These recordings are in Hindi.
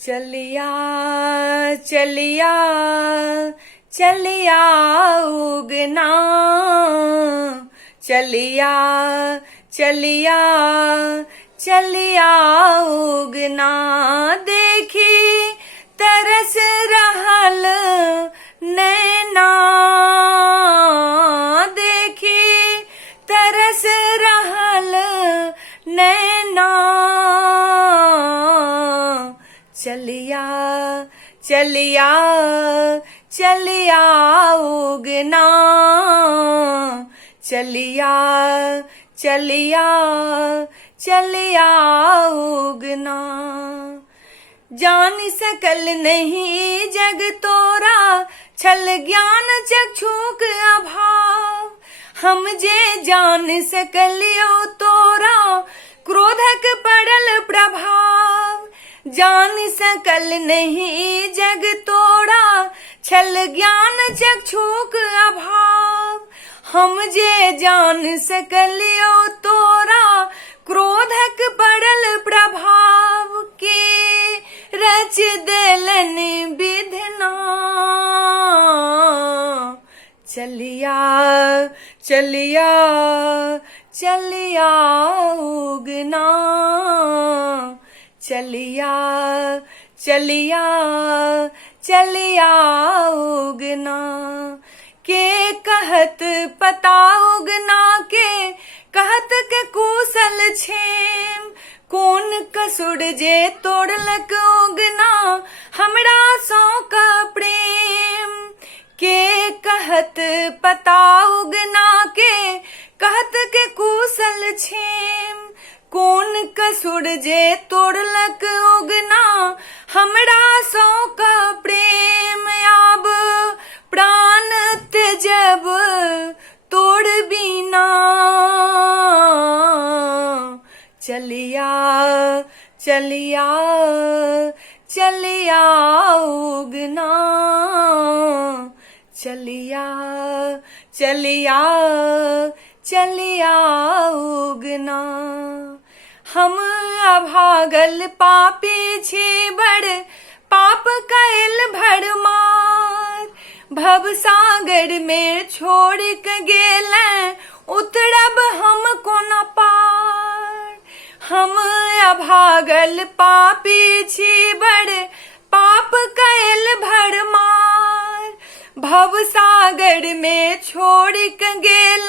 चलिया चलिया चलिया उगना, चलिया चलिया चलिया उगना। देखी तरस रहल नैना, देखी तरस रहल नैना। चलिया चलिया चलिया उगना, चलिया चलिया चलिया उगना। जान सकल नहीं जग तोरा, छल ज्ञान चक्षुक अभाव। हम जे जान सकलियो तोरा, क्रोधक पड़ल प्रभाव। जान सकल नहीं जग तोरा, छल ज्ञान चक्षुक अभाव। हम जे जान सकलियो तोरा, क्रोधक पड़ल प्रभाव। के रच देलन विधना, चलिया चलिया चलिया उगना, चलिया चलिया चलिया उगना। के कहत पता उगना के, कहत के कुशल छेम। कौन कसुर जे तोड़लक उगना, हमरा सौ का प्रेम। के कहत पता उगना के, कहत के कुशल छेम। कौन कसुर जे तोड़लक उगना, हमरा सौ का प्रेम। आब प्राण त्यजब तोड़ बिना, चलिया चलिया चलिया उगना, चलिया चलिया चलिया उगना। हम अभागल पापी छी बड़, पाप कैल भरमार। भव सागर में छोड़ के गेल, उतरब हम कोन पार। हम अभागल पापी छी बड़, पाप कैल भरमार। भव सागर में छोड़ के गेल,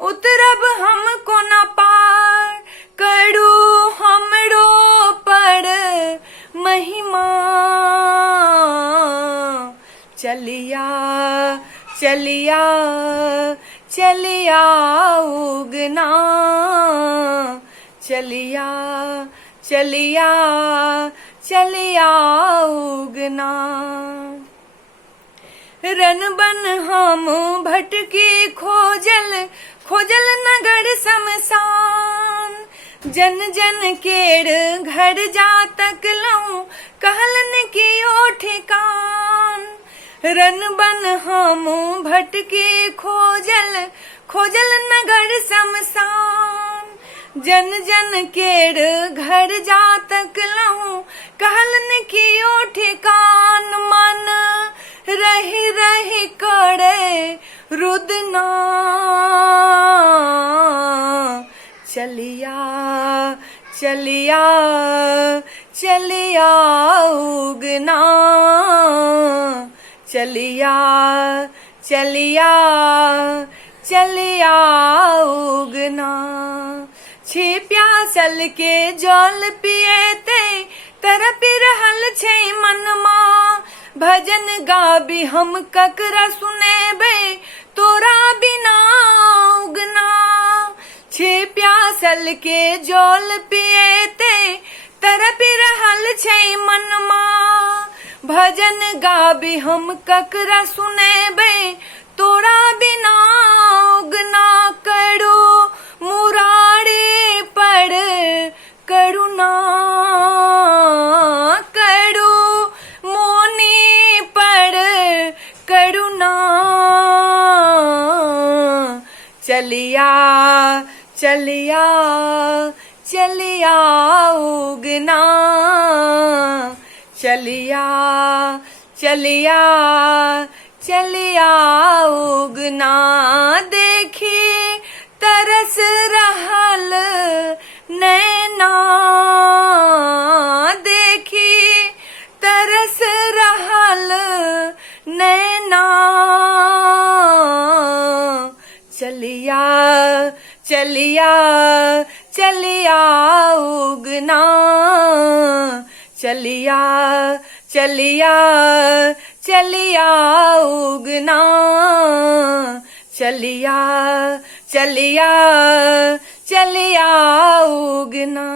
उतरब हम कोन पार। करू हमरो पर महिमा, चलिया चलिया चलिया उगना, चलिया चलिया चलिया उगना। रन बन हम भटकी खोजल, खोजल नगर शमशान। जन जन केड़ घर जा तकलऊं, कहलन कियो ठिकान। रन बन हम भटकी खोजल, खोजल नगर शमशान। जन जन केड़ घर जा तकलऊं, कहलन कियो ठिकान। मन रही रही करे रुदना, चलिया चलिया चलिया उगना, चलिया चलिया चलिया उगना। छे प्यासल के जल पिएते, तरप रहल छे मनमा। भजन गाबी हम ककरा सुनेबे, तोरा बिना उगना। छे प्यासल के जल पिएते, तरप रहल छे मनमा। भजन गाबी हम ककरा सुनेबे, तोरा बिना उगना। करू मुरारी पर करुणा, करू मोनी पर करुणा। चलिया चलिया चलिया उगना, चलिया चलिया चलिया उगना देखी तरस रहल नैना देखी तरस रहल नैना चलिया चलिया चलिया उगना चलिया चलिया चलिया उगना चलिया चलिया चलिया उगना।